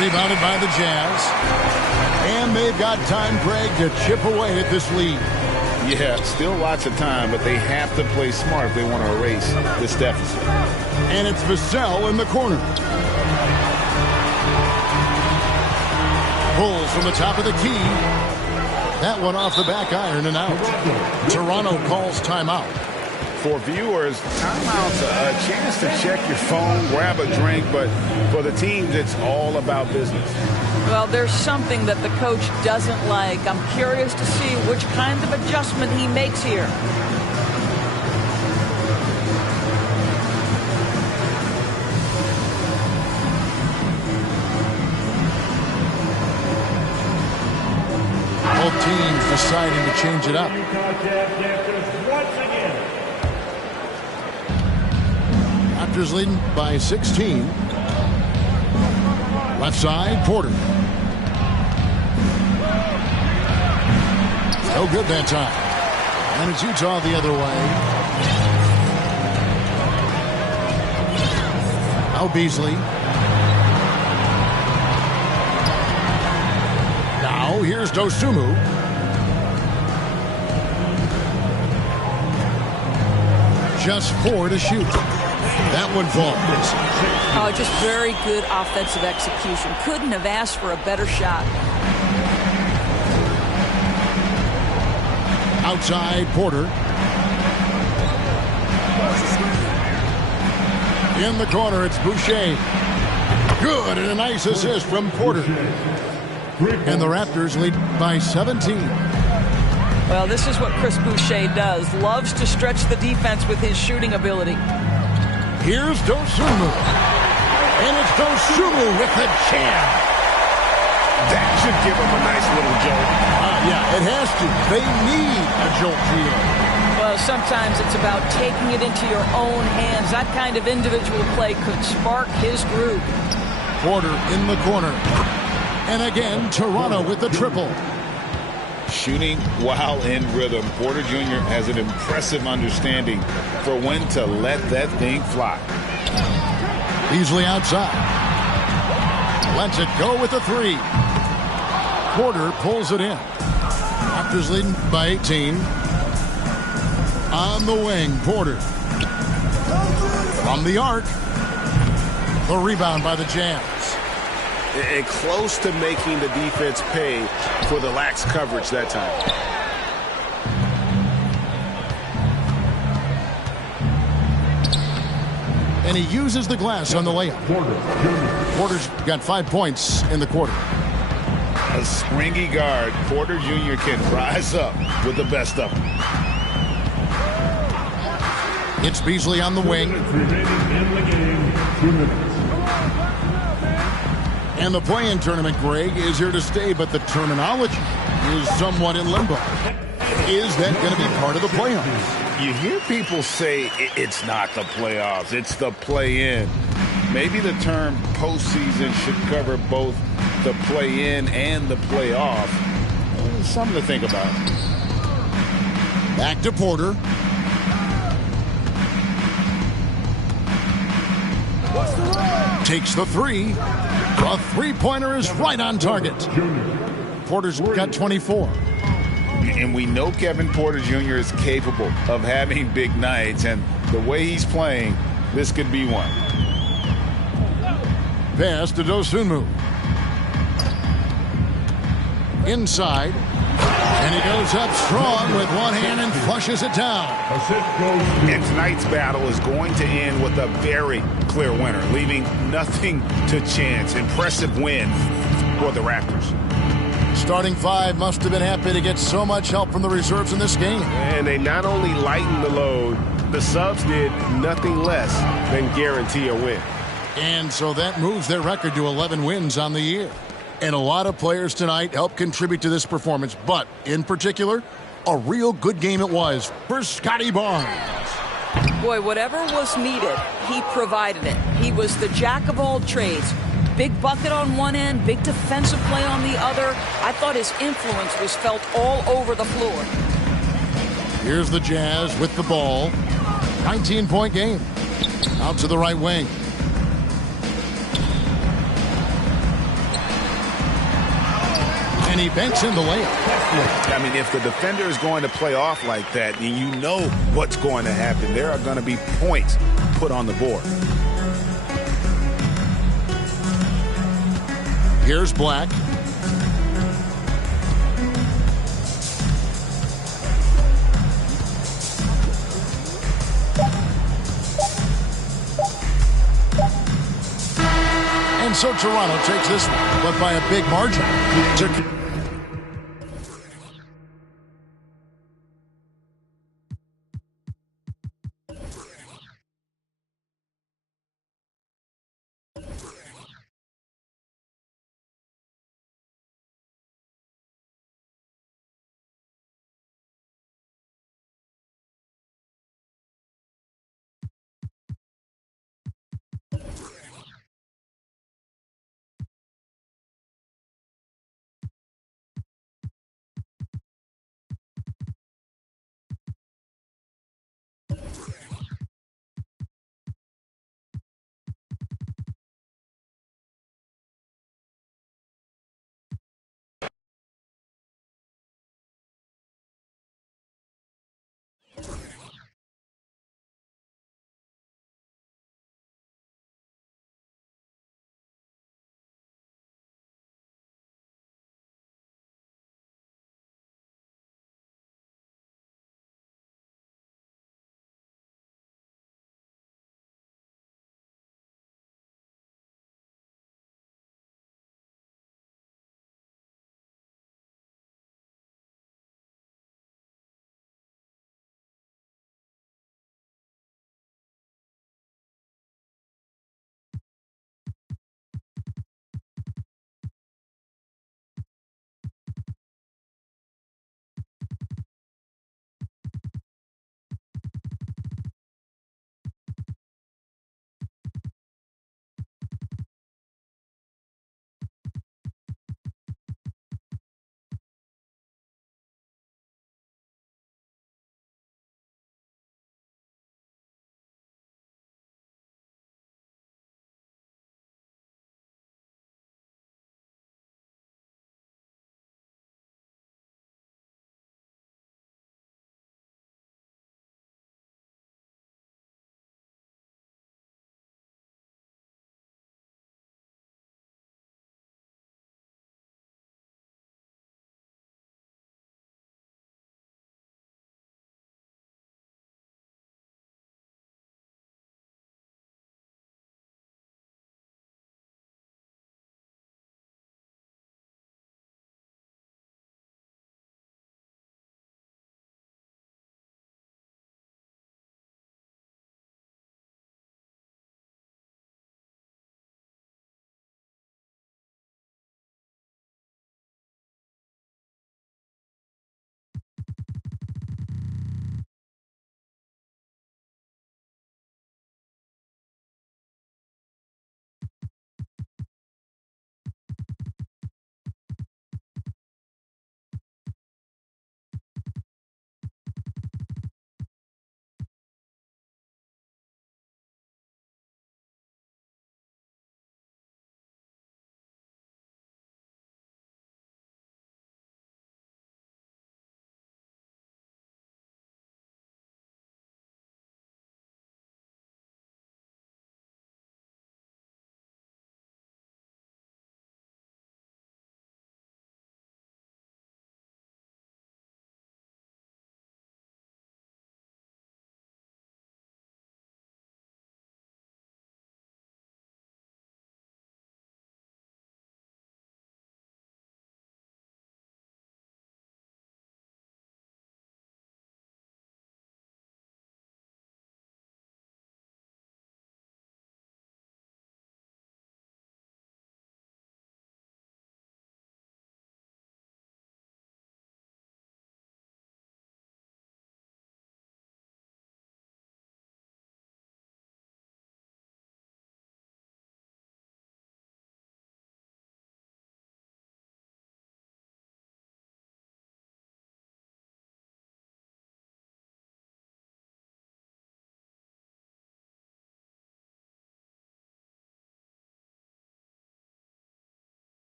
Rebounded by the Jazz. And they've got time, Greg, to chip away at this lead. Yeah, still lots of time, but they have to play smart if they want to erase this deficit. And it's Vassell in the corner. Pulls from the top of the key. That one off the back iron and out. Toronto calls timeout. For viewers, timeout's a chance to check your phone, grab a drink, but for the teams, it's all about business. Well, there's something that the coach doesn't like. I'm curious to see which kind of adjustment he makes here. Both teams deciding to change it up. Raptors leading by 16. Left side, Porter. No good that time. And it's Utah the other way. Now Beasley. Now Here's Dosunmu. Just 4 to shoot. That one falls. Oh, just very good offensive execution. Couldn't have asked for a better shot. Outside, Porter. In the corner, it's Boucher. Good, and a nice assist from Porter. And the Raptors lead by 17. Well, this is what Chris Boucher does. Loves to stretch the defense with his shooting ability. Here's Dosunmu. And it's Dosunmu with the jam. That should give him a nice little jolt. Yeah, it has to. They need a jolt here. Well, sometimes it's about taking it into your own hands. That kind of individual play could spark his groove. Porter in the corner. And again, Toronto with the triple. Shooting while in rhythm. Porter Jr. has an impressive understanding for when to let that thing fly. Beasley outside. Lets it go with a 3. Porter pulls it in. Raptors leading by 18. On the wing, Porter. From the arc. The rebound by the Jazz. And close to making the defense pay for the lax coverage that time. And he uses the glass on the layup. Porter's got 5 points in the quarter. A springy guard, Porter Jr. can rise up with the best of them. It's Beasley on the wing. And the play-in tournament, Greg, is here to stay, but the terminology is somewhat in limbo. Is that going to be part of the playoffs? You hear people say it's not the playoffs, it's the play-in. Maybe the term postseason should cover both the play-in and the playoff. Something to think about. Back to Porter. Takes the 3. A 3-pointer is right on target. Porter's got 24. And we know Kevin Porter Jr. is capable of having big nights, and the way he's playing, this could be one. Pass to Dosunmu. Inside. And he goes up strong with one hand and flushes it down. And tonight's battle is going to end with a very clear winner, leaving nothing to chance. Impressive win for the Raptors. Starting 5 must have been happy to get so much help from the reserves in this game. And they not only lightened the load, the subs did nothing less than guarantee a win. And so that moves their record to 11 wins on the year. And a lot of players tonight helped contribute to this performance, but in particular, a real good game it was for Scotty Barnes. Boy, whatever was needed, he provided it. He was the jack of all trades. Big bucket on one end, big defensive play on the other. I thought his influence was felt all over the floor. Here's the Jazz with the ball. 19-point game. Out to the right wing. And he banks in the layup. I mean, if the defender is going to play off like that, then you know what's going to happen. There are going to be points put on the board. Here's Black. And so Toronto takes this one, but by a big margin.